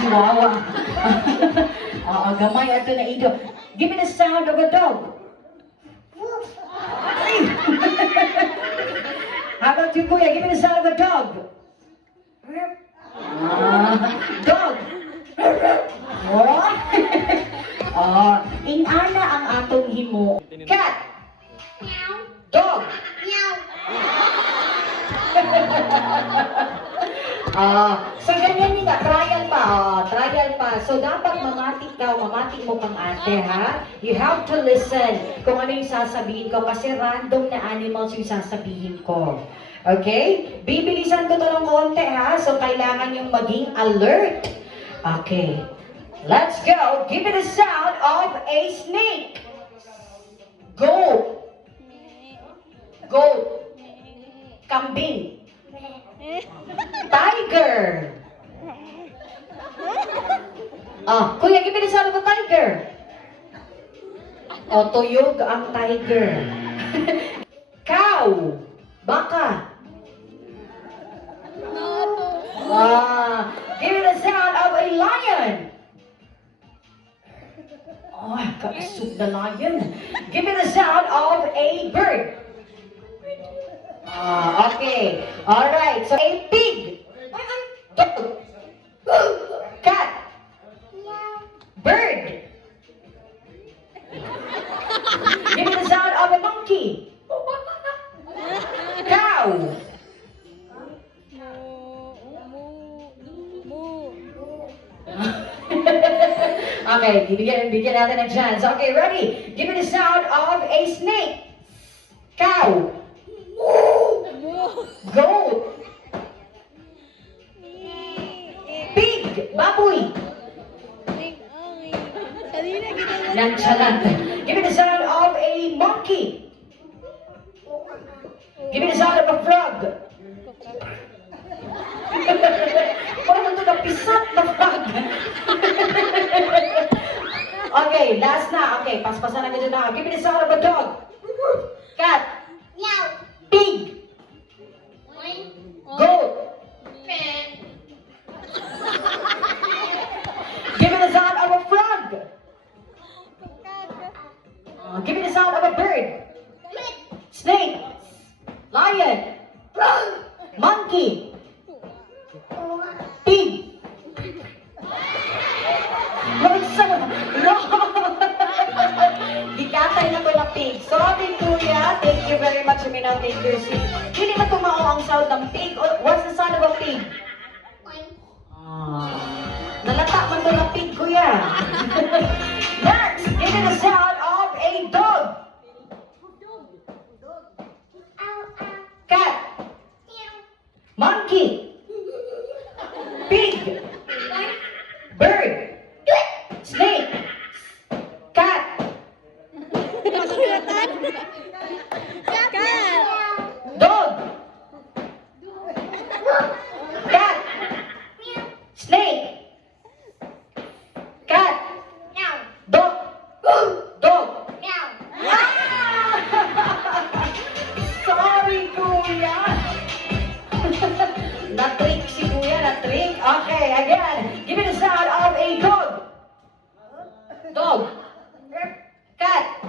Chihuahua. Gamay ato na ido. Give me the sound of a dog. How about you, Kuya? Give me the sound of a dog. Dog. Oh. Inana ang atong himo. Cat. Dog. So ganyan nga, trial pa. So dapat mamati mo pang ate, ha? You have to listen kung ano yung sasabihin ko kasi random na animals yung sasabihin ko. Okay? Bibilisan ko to ng konti, ha? So kailangan yung maging alert. Okay. Let's go. Give me the sound of a snake. Goat. Kambing. Tiger. Kuya, give me the sound of a tiger. Tuyog ang tiger. Cow. Baka. Give me the sound of a lion. Kaisog na lion. Give me the sound of a bird. Okay. Alright. So, a pig. Dog. Cat. Bird. Give me the sound of a monkey. Cow. Okay, bigyan natin ng chance. Okay, ready? Give me the sound of a snake. Cow. Goat. Pig. Baboy. Nonchalant. Give me the sound of a monkey. Give me the sound of a frog. Parang ito napisat na frog. Okay, last na. Okay, paspasan na dyan na. Give me the sound of a dog. Cat. Pig. Goat. Give me the sound of a frog. Give me the sound of a bird. Snake. Lion. Monkey. Pig. Gikatay na ko na pig. Sorry, Kuya. Thank you very much. You may now take your seat. Hindi man tumao ang sound ng pig. What's the sound of a pig? Nalata man to ng pig, Kuya. Next, give me the sound of a dog. Cat. Monkey. Pig. Bird. Snake. Cat. Dog. Cat. Snake. Cat. Dog. Dog. Sorry, Kuya. Na-trick si Kuya, na-trick. Okay, again. Give me the sound of a dog. Dog. Cat.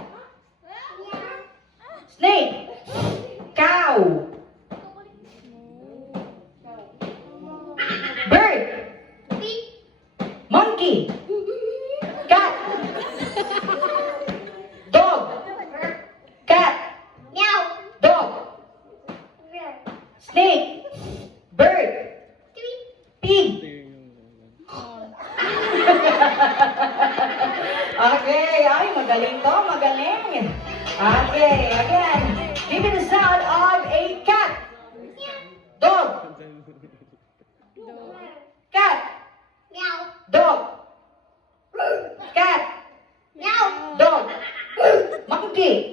Snake. Cow. Bird. Monkey. Cat. Dog. Cat. Dog. Snake. Bird. Pig. Okay, ay magaling to, magaling. Okay, again. Give me the sound of a cat. Dog. Cat. Dog. Cat. Dog. Monkey.